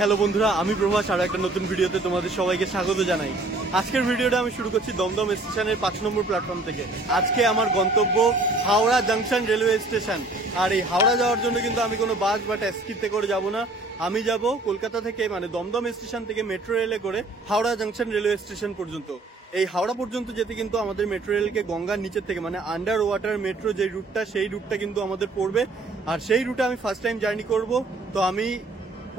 Hello বন্ধুরা, আমি প্রভাস আর একটা নতুন ভিডিওতে তোমাদের সবাইকে স্বাগত জানাই। আজকের ভিডিওটা আমি শুরু করছি দমদম স্টেশনের 5 নম্বর প্ল্যাটফর্ম থেকে। আজকে আমার গন্তব্য হাওড়া জাংশন রেলওয়ে স্টেশন। আর এই হাওড়া যাওয়ার জন্য কিন্তু আমি কোনো বাস বা ট্যাক্সিতে করে যাব না। আমি যাব কলকাতা থেকে, মানে দমদম স্টেশন থেকে মেট্রো রেলে করে হাওড়া জাংশন রেলওয়ে স্টেশন পর্যন্ত। এই হাওড়া পর্যন্ত যেতে কিন্তু আমাদের মেট্রো রেলকে গঙ্গার নিচের থেকে, মানে আন্ডার ওয়াটার মেট্রো যে রুটটা, সেই রুটটা কিন্তু আমাদের পড়বে। আর সেই রুটে আমি ফার্স্ট টাইম জার্নি করব। তো আমি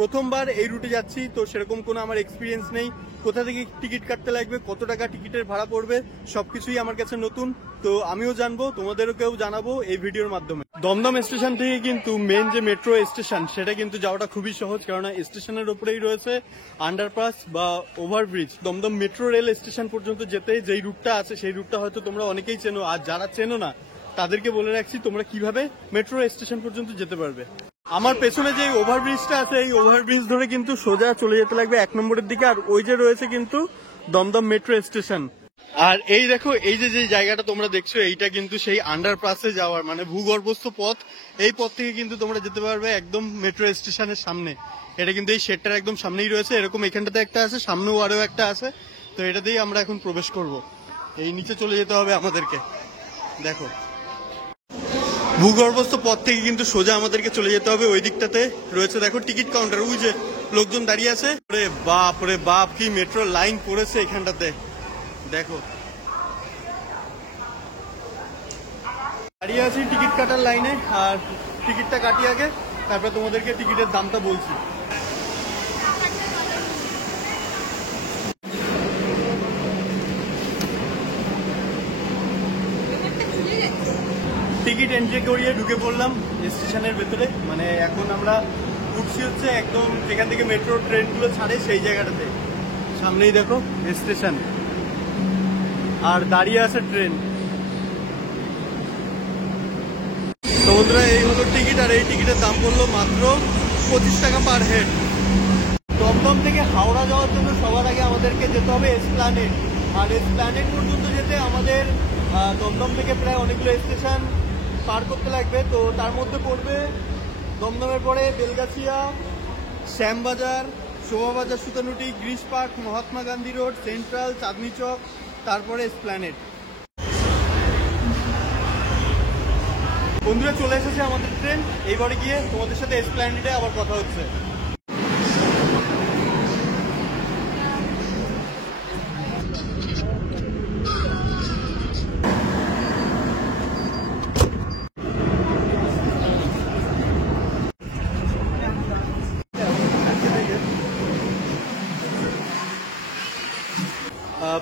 প্রথমবার এই রুটে যাচ্ছি, তো সেরকম কোনো আমার এক্সপিরিয়েন্স নেই। কোথা থেকে টিকিট কাটতে লাগবে, কত টাকা টিকিটের ভাড়া পড়বে, সবকিছুই আমার কাছে নতুন। তো আমিও জানবো, তোমাদেরকেও জানাবো এই ভিডিওর মাধ্যমে। দমদম স্টেশন থেকে কিন্তু মেন যে মেট্রো স্টেশন, সেটা কিন্তু যাওয়াটা খুবই সহজ, কেননা স্টেশনের উপরেই রয়েছে আন্ডারপাস বা overbridge. Dumdum metro rail station পর্যন্ত যেতে যেই রুটটা আছে, সেই রুটটা হয়তো তোমরা অনেকেই চেনো, আর যারা চেনো না তাদেরকে বলে রাখছি তোমরা কিভাবে মেট্রো স্টেশন পর্যন্ত যেতে পারবে। আমার পেছনে যে ওভারব্রিজটা আছে, এই ওভারব্রিজ ধরে কিন্তু সোজা চলে যেতে লাগবে 1 নম্বরের দিকে। আর ওই যে রয়েছে কিন্তু দমদম মেট্রো স্টেশন। আর এই দেখো, এই যে জায়গাটা তোমরা দেখছো, এইটা কিন্তু সেই আন্ডারপাসে যাওয়ার, মানে ভূগর্ভস্থ পথ। এই পথ থেকে কিন্তু তোমরা যেতে পারবে একদম মেট্রো স্টেশনের সামনে। এটা কিন্তু এই শেডটার একদম সামনেই রয়েছে। এরকম এখানটাতে একটা আছে, সামনেও আরো একটা আছে। তো এটা দিয়েই আমরা এখন প্রবেশ করব। এই নিচে চলে যেতে হবে আমাদেরকে। দেখো, ভূগর্ভস্থ পথ থেকে কিন্তু সোজা আমাদেরকে চলে যেতে হবে। ওই দিকটাতে রয়েছে দেখো টিকিট কাউন্টার, ওই যে লোকজন দাঁড়িয়ে আছে। রে বাপ, কি মেট্রো লাইন পড়েছে এখানটাতে। দেখো, দাঁড়িয়ে আছি টিকিট কাটার লাইনে। আর টিকিটটা কাটি আগে, তারপরে তোমাদেরকে টিকিটের দামটা বলছি। টিকিট এন্ট্রি করিয়ে ঢুকে পড়লাম স্টেশনের ভেতরে। মানে এখন আমরা উঠছি হচ্ছে একদম যেখান থেকে মেট্রো ট্রেনগুলো ছাড়ে সেই জায়গাটাতে। সামনেই দেখো স্টেশন, আর দাঁড়িয়ে আছে ট্রেন। তো বন্ধুরা, এই হলো টিকিট। আর এই টিকিটের দাম পড়লো মাত্র 25 টাকা পার হেড। দমদম থেকে হাওড়া যাওয়ার জন্য সবার আগে আমাদেরকে যেতে হবে এসপ্ল্যানেড। আর এসপ্ল্যানেড পর্যন্ত যেতে আমাদের দমদম থেকে প্রায় অনেকগুলো স্টেশন পার করতে লাগবে। তো তার মধ্যে পড়বে দমদমের পরে Belgachia, Shyambazar, Shobhabazar, Sutanuti, Girish Park, Mahatma Gandhi Road, Central, Chandni Chowk, তারপরে এসপ্ল্যানেড। বন্ধুরা, চলে এসেছে আমাদের ট্রেন। এইবারে গিয়ে তোমাদের সাথে এসপ্ল্যানেডে আবার কথা হচ্ছে।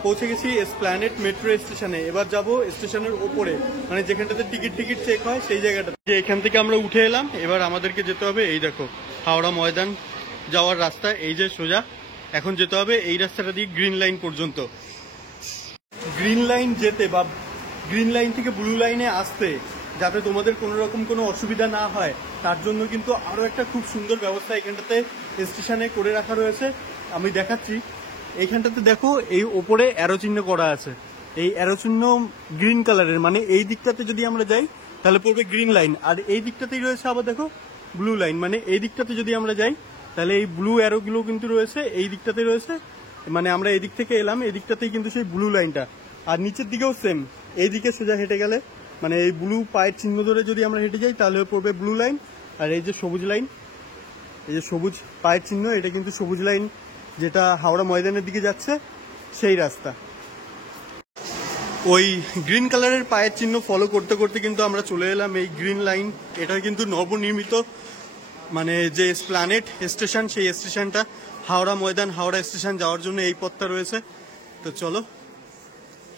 পৌঁছে গেছি এসপ্ল্যানেড মেট্রো স্টেশনে। এবার যাব স্টেশনের ওপরে, মানে যেখানটাতে টিকিট চেক হয় সেই জায়গাটা। যে এখান থেকে আমরা উঠে এলাম, এবার আমাদেরকে যেতে হবে এই দেখো হাওড়া ময়দান যাওয়ার রাস্তা। এই যে সোজা এখন যেতে হবে এই রাস্তাটা দিয়ে গ্রিন লাইন পর্যন্ত। গ্রিন লাইন যেতে বা গ্রিন লাইন থেকে ব্লু লাইনে আসতে যাতে তোমাদের কোনো রকম কোনো অসুবিধা না হয়, তার জন্য কিন্তু আরো একটা খুব সুন্দর ব্যবস্থা এখানটাতে স্টেশনে করে রাখা রয়েছে। আমি দেখাচ্ছি। এইখানটাতে দেখো, এই ওপরে অ্যারো চিহ্ন করা আছে। এই অ্যারো চিহ্ন গ্রিন কালারের, মানে এই দিকটাতে যদি আমরা যাই তাহলে পড়বে গ্রিন লাইন। আর এই দিকটাতেই রয়েছে আবার দেখো ব্লু লাইন, মানে এই দিকটাতে যদি আমরা যাই তাহলে এই ব্লু অ্যারোগুলো কিন্তু রয়েছে এই দিকটাতে রয়েছে। মানে আমরা এই দিক থেকে এলাম, এই দিকটাতেই কিন্তু সেই ব্লু লাইনটা। আর নিচের দিকেও সেম, এই দিকে সোজা হেঁটে গেলে, মানে এই ব্লু পায়ের চিহ্ন ধরে যদি আমরা হেঁটে যাই তাহলে পড়বে ব্লু লাইন। আর এই যে সবুজ লাইন, এই যে সবুজ পায়ের চিহ্ন, এটা কিন্তু সবুজ লাইন যেটা হাওড়া ময়দানের দিকে যাচ্ছে সেই রাস্তা। ওই গ্রিন কালারের পায়ের চিহ্ন ফলো করতে করতে কিন্তু আমরা চলে এলাম এই গ্রিন লাইন। এটা কিন্তু নবনির্মিত, মানে যে এসপ্ল্যানেড স্টেশন, সেই স্টেশনটা হাওড়া ময়দান হাওড়া স্টেশন যাওয়ার জন্য এই পথটা রয়েছে। তো চলো,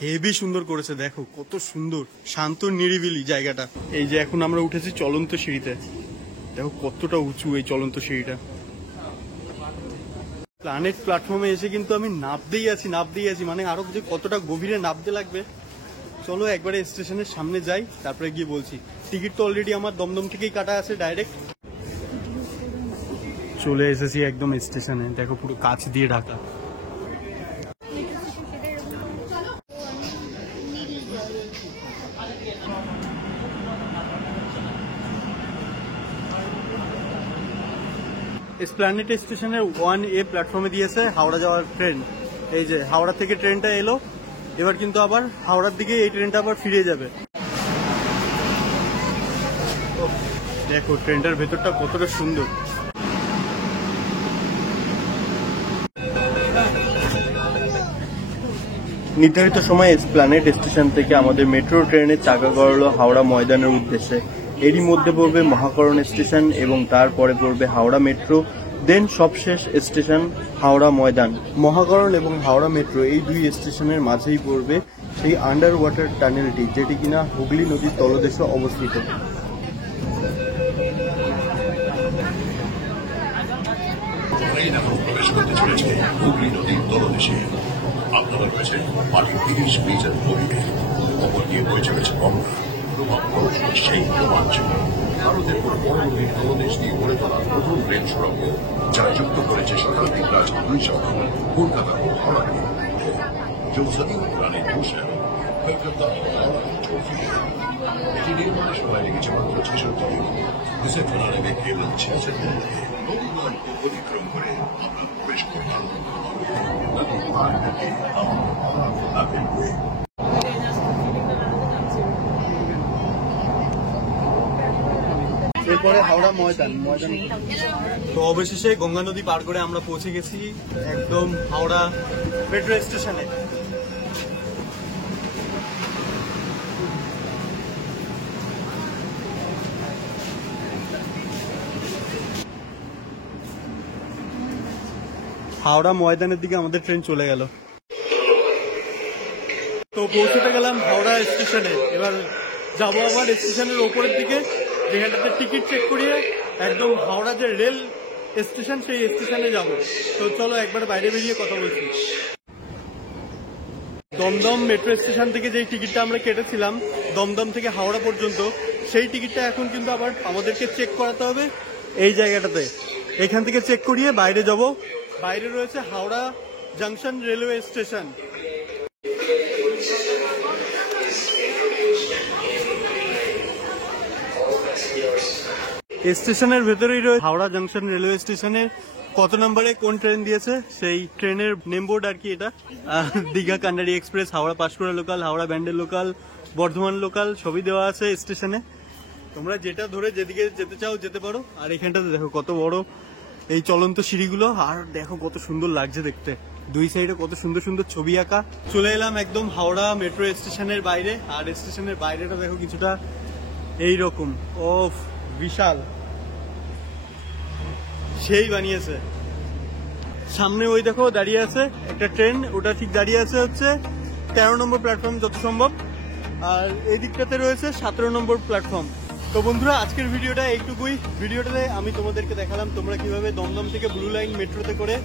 হেভি সুন্দর করেছে, দেখো কত সুন্দর শান্ত নিরিবিলি জায়গাটা। এই যে এখন আমরা উঠেছি চলন্ত সিঁড়িতে, দেখো কতটা উঁচু এই চলন্ত সিঁড়িটা। প্ল্যাটফর্মে এসে কিন্তু আমি নাবতেই আছি, মানে আরো যে কতটা গভীরে নাবতে লাগবে। চলো একবারে স্টেশনের সামনে যাই, তারপরে গিয়ে বলছি। টিকিট তো অলরেডি আমার দমদম থেকেই কাটা আছে ডাইরেক্ট। চলে এসেছি একদম স্টেশনে, দেখো পুরো কাঁচ দিয়ে ঢাকা। এসপ্ল্যানেড স্টেশনের 1A প্ল্যাটফর্মে দিয়েছে হাওড়া যাওয়ার ট্রেন। এই যে হাওড়া থেকে ট্রেনটা এলো, এবার কিন্তু আবার হাওড়ার দিকে এই ট্রেনটা আবার ফিরে যাবে। দেখো ট্রেনটার ভেতরটা কতটা সুন্দর। নির্ধারিত সময়ে এসপ্ল্যানেড স্টেশন থেকে আমাদের মেট্রো ট্রেনের চাকা গড়ালো হাওড়া ময়দানের উদ্দেশ্যে। এরই মধ্যে পড়বে মহাকরণ স্টেশন এবং তারপরে পড়বে হাওড়া মেট্রো, দেন সবশেষ স্টেশন হাওড়া ময়দান। মহাকরণ এবং হাওড়া মেট্রো এই দুই স্টেশনের মাঝেই পড়বে সেই আন্ডার ওয়াটার টানেলটি, যেটি কিনা হুগলি নদীর তলদেশে অবস্থিত। প্রবেশ করতে চলেছে হুগলি নদীর তলদেশে। আপনারা রয়েছেন মাটির 30 মিটার গভীরে, অপর দিয়ে বয়ে চলেছে গঙ্গা। প্রভাব পড়ছে সেই রোমাঞ্চ। ভারতের পুরো বড় নদীর তলদেশ দিয়ে গড়ে তোলা প্রথম রেল সুড়ঙ্গ, যা যুক্ত করেছে শতাব্দীর রাজা শাহ কলকাতা ও হাওড়াকে। जो सदियों पुराने जोश है कलकत्ता हावड़ा ट्रॉफी है। এটি নির্মাণে সময় লেগেছে মাত্র 66 দিন, দেশে ফেরানো কেবল 66 দিন লাগে। নদীগণ অতিক্রম করে আমরা প্রবেশ করলাম নদী পার থেকে আমাদের হয়ে। এরপরে হাওড়া ময়দান। তো অবশেষে গঙ্গা নদী পার করে আমরা পৌঁছে গেছি একদম হাওড়া মেট্রো স্টেশনে। হাওড়া ময়দানের দিকে আমাদের ট্রেন চলে গেল। তো পৌঁছতে গেলাম হাওড়া স্টেশনে। এবার যাবো আবার স্টেশনের ওপরের দিকে, যেখানটাতে টিকিট চেক করিয়ে একদম হাওড়া যে রেল স্টেশন সেই স্টেশনে যাব। তো চলো একবার বাইরে বেরিয়ে কথা বলছি। দমদম মেট্রো স্টেশন থেকে যেই টিকিটটা আমরা কেটেছিলাম দমদম থেকে হাওড়া পর্যন্ত, সেই টিকিটটা এখন কিন্তু আবার আমাদেরকে চেক করাতে হবে এই জায়গাটাতে। এখান থেকে চেক করিয়ে বাইরে যাব। বাইরে রয়েছে হাওড়া জাংশন রেলওয়ে স্টেশন। স্টেশনের ভেতরেই রয়েছে হাওড়া জাংশন রেলওয়ে স্টেশনের কত নম্বরে কোন ট্রেন দিয়েছে সেই ট্রেনের নেমবোর্ড আর কি। এটা দীঘা কান্ডারি express, Howrah Panskura local, Howrah Bandel local, Bardhaman local সবই দেওয়া আছে স্টেশনে। তোমরা যেটা ধরে যেদিকে যেতে চাও যেতে পারো। আর এখানটাতে দেখো কত বড় এই চলন্ত সিঁড়িগুলো, আর দেখো কত সুন্দর লাগছে দেখতে। দুই সাইডে কত সুন্দর সুন্দর ছবি আঁকা। চলে এলাম একদম হাওড়া মেট্রো স্টেশনের বাইরে। আর স্টেশনের বাইরেটা দেখো কিছুটা এইরকম, ও বিশাল, সেই বানিয়েছে। সামনে ওই দেখো দাঁড়িয়ে আছে একটা ট্রেন, ওটা ঠিক দাঁড়িয়ে আছে হচ্ছে 13 নম্বর প্ল্যাটফর্ম যত সম্ভব। আর এই দিকটাতে রয়েছে 17 নম্বর প্ল্যাটফর্ম। তো বন্ধুরা আজকের ভিডিওটা এইটুকুই। ভিডিওটাতে আমি তোমাদেরকে দেখালাম তোমরা কিভাবে দমদম থেকে ব্লু লাইন মেট্রোতে করে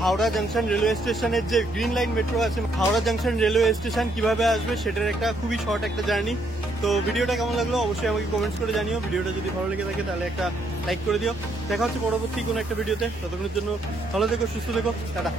হাওড়া জাংশন রেলওয়ে স্টেশনের যে গ্রিন লাইন মেট্রো আছে হাওড়া জাংশন রেলওয়ে স্টেশন কিভাবে আসবে সেটার একটা খুবই শর্ট একটা জার্নি। তো ভিডিওটা কেমন লাগলো অবশ্যই আমাকে কমেন্টস করে জানিও। ভিডিওটা যদি ভালো লেগে থাকে তাহলে একটা লাইক করে দিও। দেখা হচ্ছে পরবর্তী কোনো একটা ভিডিওতে। ততক্ষণের জন্য ভালো থেকো, সুস্থ থেকো, টাটা।